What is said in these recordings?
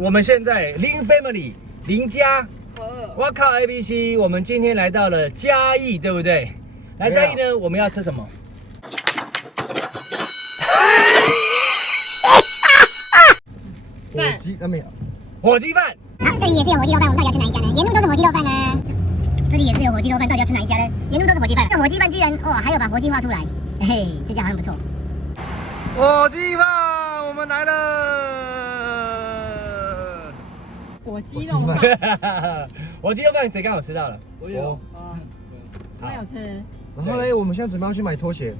我们现在林 family 林家，我靠 ABC， 我们今天来到了嘉义，对不对？来嘉义呢，我们要吃什么？火鸡没有，火鸡饭。这里也是有火鸡肉饭，我们到底要吃哪一家呢？沿路都是火鸡肉饭呢。这里也是有火鸡肉饭，到底要吃哪一家呢？沿路都是火鸡饭，这火鸡饭居然哇，还有把火鸡画出来，嘿嘿，这家好像不错。火鸡饭，我们来了。火鸡肉饭，火鸡肉饭谁刚好吃到了？我有。我有吃。然后嘞，我们现在准备要去买拖鞋。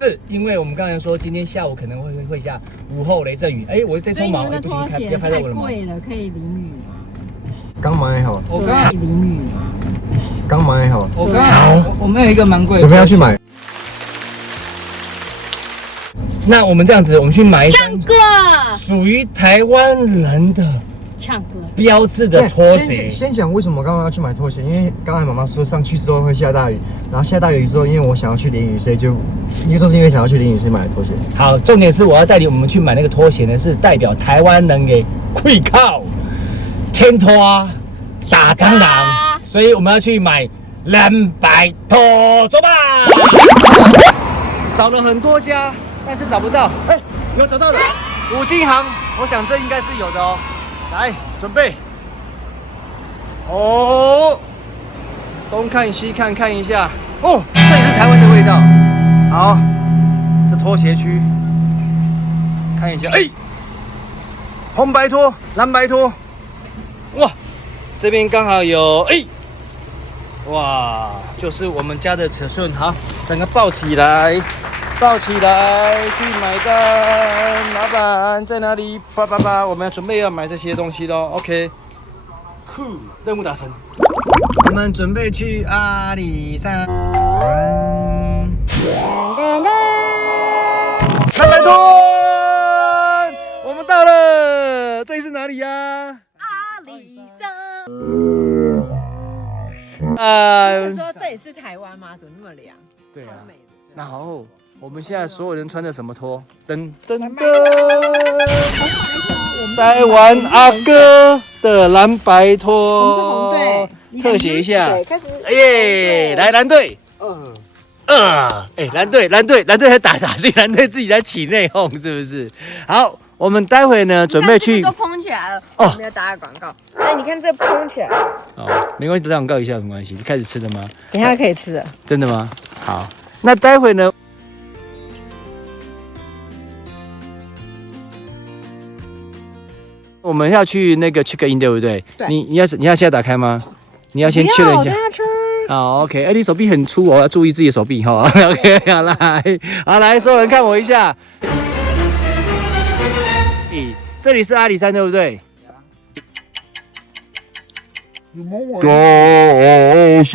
是因为我们刚才说今天下午可能会下午后雷阵雨，哎，我在匆忙，所以你们的拖鞋太贵了，可以淋雨吗？刚买好，我可以淋雨吗？刚买好。我们有一个蛮贵的，准备要去买。那我们这样子，我们去买一唱歌，属于台湾人的唱歌标志的拖鞋。先讲为什么刚刚要去买拖鞋，因为刚才妈妈说上去之后会下大雨，然后下大雨之后，因为我想要去淋雨，所以就是因为想要去淋雨，所以买了拖鞋。好，重点是我要带领我们去买那个拖鞋呢，是代表台湾人给跪靠、牵拖、打蟑螂，所以我们要去买蓝白拖，走吧！找了很多家，但是找不到。哎，有找到的，五金行，我想这应该是有的哦。来，准备。哦，东看西看，看一下。哦，这也是台湾的味道。好，这拖鞋区，看一下。哎，红白拖、蓝白拖。哇，这边刚好有。哎，哇，就是我们家的尺寸。好，整个抱起来。抱起来去买单，老板在哪里？叭，我们准备要买这些东西咯。OK， 酷，任务达成。我们准备去阿里山。蓝白拖，我们到了，这里是哪里呀？阿里山。是说这里是台湾吗？怎么那么凉？对啊。美的。然后我们现在所有人穿的什么拖？噔噔噔！台湾阿哥的蓝白拖，特写一下。耶，来蓝队。哎，蓝队还打戏，蓝队自己在起内讧，是不是？好，我们待会呢准备去。都蓬起来了，哦，没有打广告。哎，你看这蓬起来。哦，没关系，打广告一下没关系。你开始吃了吗？等一下可以吃了。真的吗？好，那待会呢？我们要去那个 check in 对不对？对。你要现在打开吗？你要先确认一下。好 ，OK。哎，你手臂很粗哦，要注意自己的手臂哈。OK， 好来，所有人看我一下。这里是阿里山对不对？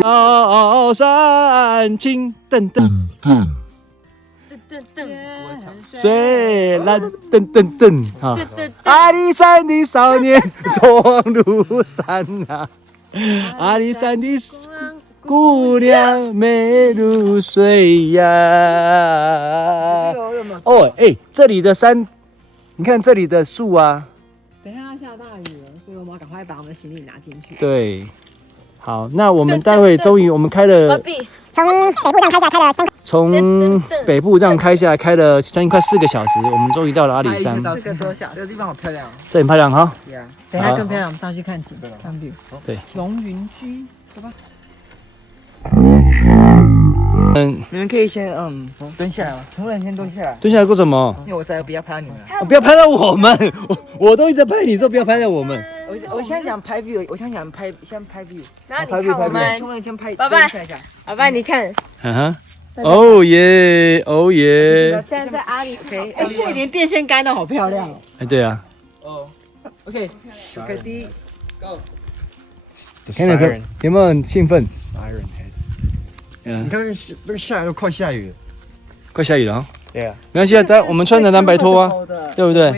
高山青噔噔。水蓝噔噔噔啊！阿里山的少年闯入山啊！阿里山的姑娘美如水呀！哦，哎，这里的山，你看这里的树啊。等一下要下大雨了，所以我们要赶快把我们的行李拿进去。对，好，那我们待会终于我们开了。从北部这样开下来开了将近快4个小时，我们终于到了阿里山。4个多小时，这个地方好漂亮。这很漂亮哈。等一下更漂亮，我们上去看景，看 view。对。龙云居，走吧。你们可以先蹲下来吗？全部人先蹲下来。蹲下来做什么？因为我再不要拍到你们。不要拍到我们，我都一直在拍你，说不要拍到我们。我现在想拍 view， 我现在想先拍 view。然后你看我们，全部人先拍。爸爸，爸爸，你看。哦耶，哦耶！现在在阿里山。哎，这里连电线杆都好漂亮哦。哎，对啊。哦 ，OK，第一 ，Go。看的时候有没有很兴奋？你看那个下雨都快下雨了，快下雨了啊！对啊，没关系啊，我们穿着蓝白拖啊，对不对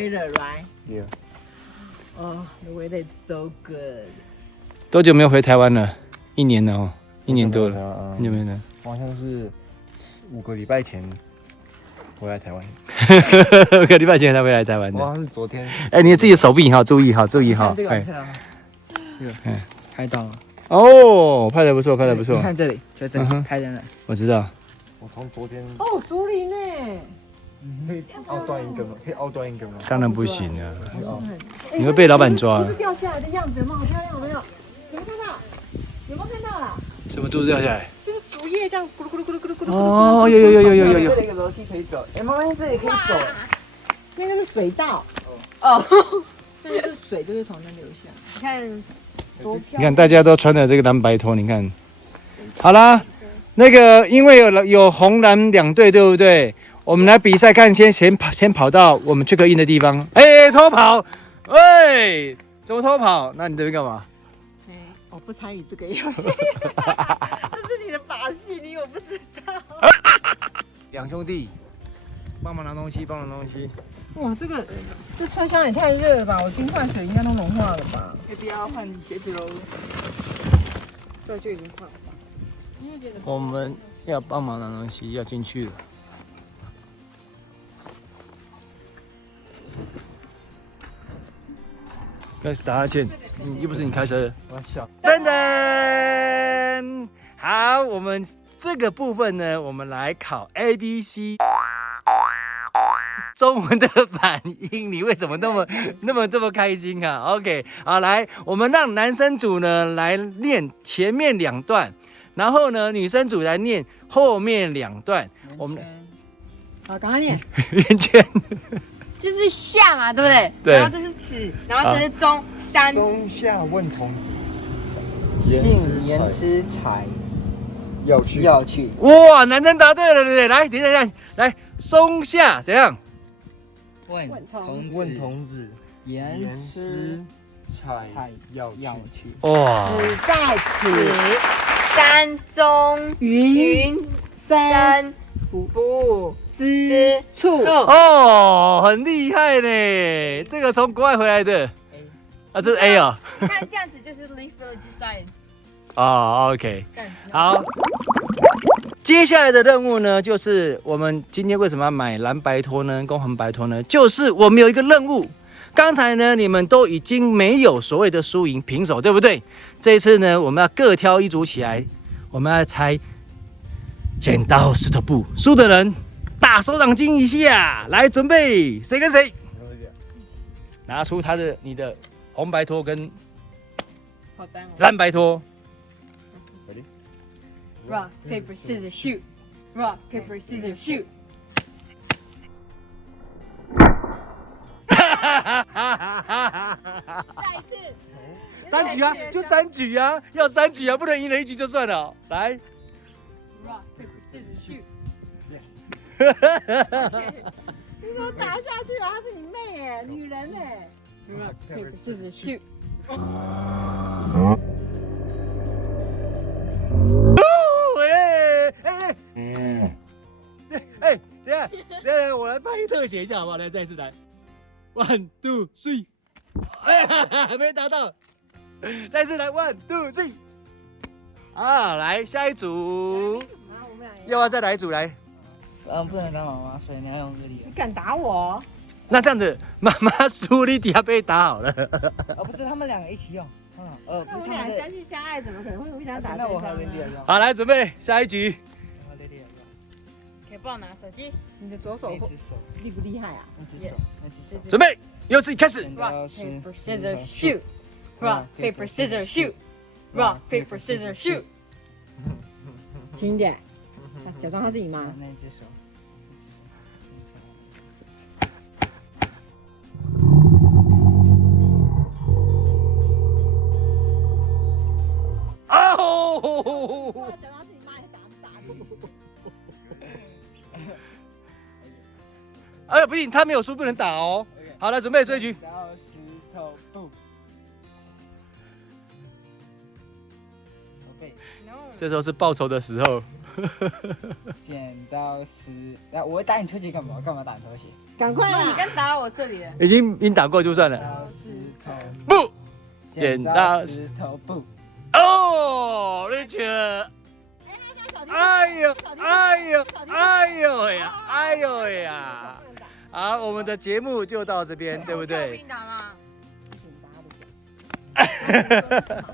？Yeah。Oh, the weather is so good。多久没有回台湾了？1年了哦，1年多了，1年没了。好像是5个礼拜前回来台湾。2个礼拜前才会来台湾的。哇，是昨天。哎，你自己的手臂哈，注意哈，注意哈。看这个，哎看到吗？这个，拍到了。哦，拍的不错，拍的不错你。看这里，就这里嗯哼拍的那。我知道。我从昨天哦，竹林呢？可以凹断一根吗？可以凹断一根吗？当然不行了，哦，你会被老板抓不。是掉下来的样子，有没有好漂亮？有没有？有没有看到？有没有看到啦？什么肚子掉下来？就是竹叶这样咕噜咕噜咕噜咕噜咕噜。哦，有。这里有一个楼梯可以走，哎，妈妈这里可以走。那个是水稻，哦，这就是水，就是从那流下。你看多漂你看大家都穿的这个蓝白拖，你看。好啦，那个因为有红蓝两队，对不对？我们来比赛，看先跑到我们check in的地方。哎，偷跑！喂，怎么偷跑？那你这边干嘛？哎，我不参与这个游戏，这是你的把戏，你我不知道。两兄弟，帮忙拿东西，帮忙拿东西。哇，这车厢也太热了吧！我冰块水应该都融化了吧？要不要换鞋子喽？这就已经化了吧？我们要帮忙拿东西，要进去了。该打哈欠，又不是你开车的。我笑。噔噔，好，我们这个部分呢，我们来考 ABC 中文的反应。你为什么这么开心啊 ？OK， 好，来，我们让男生组呢来念前面2段，然后呢女生组来念后面2段。我们好，赶快念。圆圈。就是夏嘛，对不对？对然后这是子，然后这是中山。松下问童子，姓严师才要去要去。哇，男生答对了，对不对？来，等一下，来，松下怎样？问问童子，严师才才要要去。去。哇，只在此，山中云深不之处。哦，很厉害呢，这个从国外回来的。啊，这是 A 哦。你看这样子就是 Leaf Village Science。哦 ，OK，这样子好。接下来的任务呢，就是我们今天为什么要买蓝白拖呢？跟红白拖呢？就是我们有一个任务。刚才呢，你们都已经没有所谓的输赢平手，对不对？这一次呢，我们要各挑一组起来，我们要猜剪刀石头布，输的人大手掌心一下，来准备，谁跟谁？拿出你的红白拖跟好脏哦。蓝白拖。 Rock paper scissors shoot. Rock paper scissors shoot. 再一次。三局啊，就三局啊，要三局啊，不能赢了1局就算了。来 Rock paper scissors shoot. 你怎么打下去了？她是你妹哎，女人哎。 Rock paper scissors shoot. 等一下，我来拍一特写一下好不好？来，再一次来 ，1 2 3， 还没达到，再一次来 1 2 3， 啊，来下一组，要不要再来一组来？不能当妈妈，所以你要用这里你。敢打我？那这样子，妈妈输你底下被打好了。不是他们2个一起用。那不是我们俩相亲相爱，怎么可能会互相打对那我方呢和雷迪尔用。好，来准备下一局。可以帮我拿手机。你的左手那只手，厉不厉害啊？那只手，那只手。准备，由自己开始。剪刀 Rock 石 paper scissors shoot. Rock paper scissors shoot. Rock paper scissors shoot. 轻一点，假装她是你妈。那只手。哦，假装是你妈，还打不打你？哎，不行，他没有输，不能打哦。好了，准备追局。剪刀石头布。宝贝，这时候是报仇的时候。剪刀石，我会打你拖鞋干嘛？干嘛打你拖鞋？赶快那你啦！刚打到我这里了。已经打过就算了。剪刀石头不，剪刀石头布。哦，Richard，哎呦，哎呦，哎呦呀，哎呦呀！好，我们的节目就到这边，对不对？打吗？不行，大家都讲。